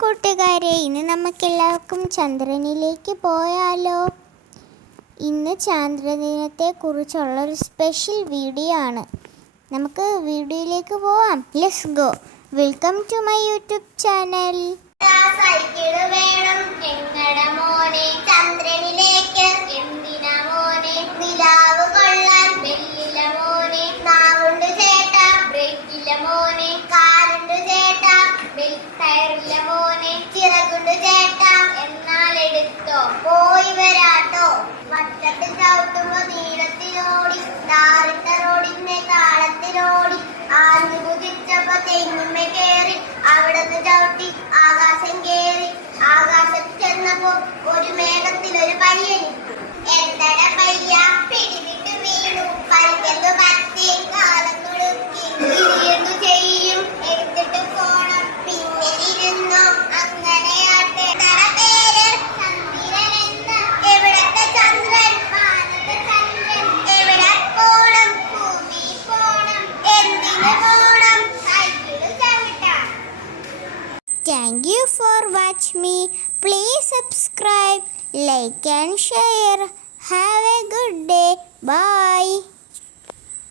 കൂട്ടുകാരെ ഇന്ന് നമുക്കെല്ലാവർക്കും ചന്ദ്രനിലേക്ക് പോയാലോ? ഇന്ന് ചന്ദ്രദിനത്തെ കുറിച്ചുള്ളൊരു സ്പെഷ്യൽ വീഡിയോ ആണ്. നമുക്ക് വീഡിയോയിലേക്ക് പോവാം. Let's go welcome to my YouTube channel ചന്ദ്രനിലേക്ക്. എന്തിനാ കൊള്ളാൻ കാലുണ്ട് എടുത്തോ പോയി വരാട്ടോ. വട്ടത്തിൽ ചവിട്ടുമ്പോ നീളത്തിലോടി ടാറിട്ട റോഡിന്റെ താളത്തിലോടി ആഞ്ഞു കുതിച്ചപ്പോ തെങ്ങുമ്മ കേറി അവിടുന്ന് ചവിട്ടി ആകാശം കേറി. ആകാശത്ത് ചെന്നപ്പോ ഒരു മേഘത്തിൽ ഒരു പയ്യനിട്ടു എന്തിനു പോണം cycle ചവിട്ടാം thank you for watch me please subscribe like and